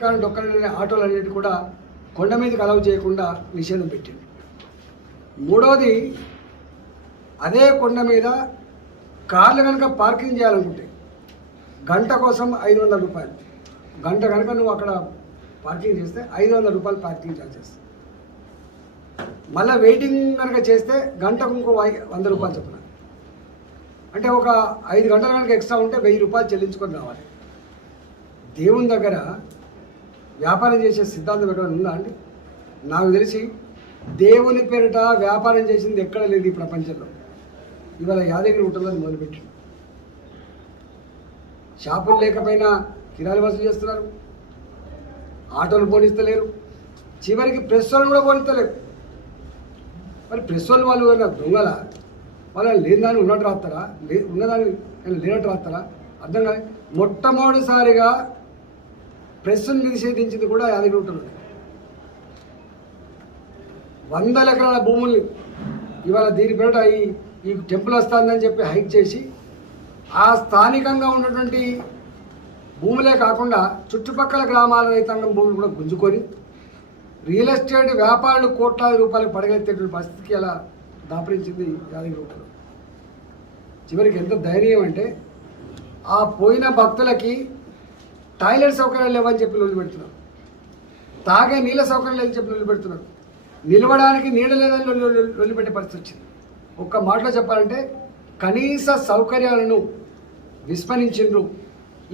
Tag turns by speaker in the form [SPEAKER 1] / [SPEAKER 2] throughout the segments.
[SPEAKER 1] కానీ డొక్కలనే ఆటోలు అనేటివి కూడా కొండ మీదకి అలౌ చేయకుండా నిషేధం పెట్టింది. మూడవది అదే కొండ మీద కార్లు కనుక పార్కింగ్ చేయాలనుకుంటే గంట కోసం ఐదు వందల రూపాయలు. గంట కనుక నువ్వు అక్కడ పార్కింగ్ చేస్తే ఐదు వందల రూపాయలు పార్కింగ్ ఛార్జెస్. మళ్ళీ వెయిటింగ్ కనుక చేస్తే గంటకు ఇంకో వంద రూపాయలు చొప్పున. అంటే ఒక ఐదు గంటలు కనుక ఎక్స్ట్రా ఉంటే వెయ్యి రూపాయలు చెల్లించుకొని రావాలి. దేవుని దగ్గర వ్యాపారం చేసే సిద్ధాంతం ఎక్కడ ఉందా అండి? నాకు తెలిసి దేవుని పేరిట వ్యాపారం చేసింది ఎక్కడ లేదు ఈ ప్రపంచంలో. ఇవాళ యాదగిరి ఉంటుందని మొదలుపెట్టి షాపులు లేకపోయినా కిరాలు వసూలు చేస్తున్నారు. ఆటోలు పోనిస్తలేరు. చివరికి ప్రెస్ వాళ్ళు కూడా పోనిస్తలేరు. మరి ప్రెస్ వాళ్ళు వాళ్ళు ఏమైనా దొంగల? వాళ్ళని లేని దాన్ని ఉన్నట్టు రాస్తారా? లే ఉన్నదాన్ని లేనట్టు రాస్తారా? అర్థం కాదు మొట్టమొదటిసారిగా ప్రెస్ను నిషేధించింది కూడా యాదగిరి ఉంటుంది వందల ఎకరాల భూముల్ని ఇవాళ దీని పేరిట ఈ ఈ టెంపుల్ వస్తుందని చెప్పి హైక్ చేసి ఆ స్థానికంగా ఉన్నటువంటి భూములే కాకుండా చుట్టుపక్కల గ్రామాల రైతాంగం భూములు కూడా గుంజుకొని రియల్ ఎస్టేట్ వ్యాపారులు కోట్లాది రూపాయలు పడగెత్తేటువంటి పరిస్థితికి అలా దాపరించింది యాదగిరిగుట్టలో చివరికి ఎంత ధైర్యం అంటే ఆ పోయిన భక్తులకి టాయిలెట్ సౌకర్యాలు లేవని చెప్పి లొల్లి పెడుతున్నారు తాగే నీళ్ళ సౌకర్యం లేదని చెప్పి లొల్లి పెడుతున్నారు నిలవడానికి నీడ లేదని లొల్లి పెట్టే పరిస్థితి వచ్చింది. ఒక్క మాటలో చెప్పాలంటే కనీస సౌకర్యాలను విస్మరించిండ్రు.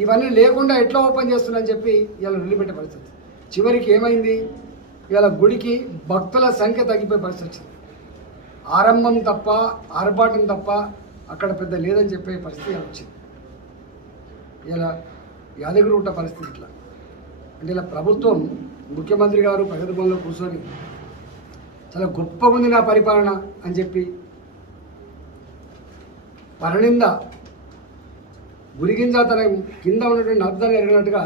[SPEAKER 1] ఇవన్నీ లేకుండా ఎట్లా ఓపెన్ చేస్తున్నారని చెప్పి ఇలా లొల్లి పెట్టే పరిస్థితి. చివరికి ఏమైంది? ఇవాళ గుడికి భక్తుల సంఖ్య తగ్గిపోయే పరిస్థితి వచ్చింది. ఆరంభం తప్ప ఆర్భాటం తప్ప అక్కడ పెద్ద లేదని చెప్పే పరిస్థితి వచ్చింది. ఇలా యాదగిరి ఉంట పరిస్థితి ఇట్లా. అంటే ఇలా ప్రభుత్వం ముఖ్యమంత్రి గారు ప్రగతి భవన్లో కూర్చొని చాలా గొప్పగా ఉంది నా పరిపాలన అని చెప్పి పరనింద గురిగింజ తన కింద ఉన్నటువంటి అర్థాన్ని ఎరిగినట్టుగా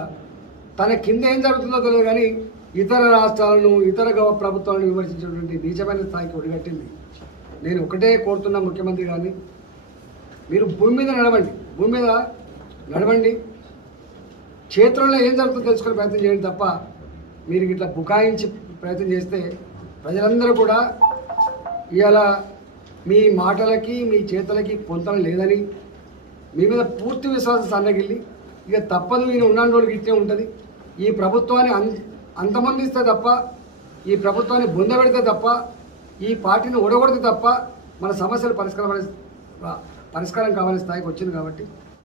[SPEAKER 1] తన కింద ఏం జరుగుతుందో తెలియదు కానీ ఇతర రాష్ట్రాలను ఇతర గవ ప్రభుత్వాలను విమర్శించినటువంటి నీచమైన స్థాయికి ఒడిగట్టింది. నేను ఒకటే కోరుతున్నా ముఖ్యమంత్రి గారిని మీరు భూమి మీద నడవండి భూమి మీద నడవండి. క్షేత్రంలో ఏం జరుగుతుందో తెలుసుకునే ప్రయత్నం చేయండి తప్ప మీరు ఇట్లా బుకాయించి ప్రయత్నం చేస్తే ప్రజలందరూ కూడా ఇవాళ మీ మాటలకి మీ చేతలకి పొంతన లేదని మీ మీద పూర్తి విశ్వాసం సన్నగిల్లి ఇక తప్పదు నేను ఉన్న రోజులకి ఇట్టే ఉంటుంది. ఈ ప్రభుత్వాన్ని అం అంతమందిస్తే తప్ప ఈ ప్రభుత్వాన్ని బొందబెడితే తప్ప ఈ పార్టీని ఒడగొడితే తప్ప మన సమస్యలు పరిష్కారం పరిష్కారం కావాలని స్థాయికి వచ్చింది కాబట్టి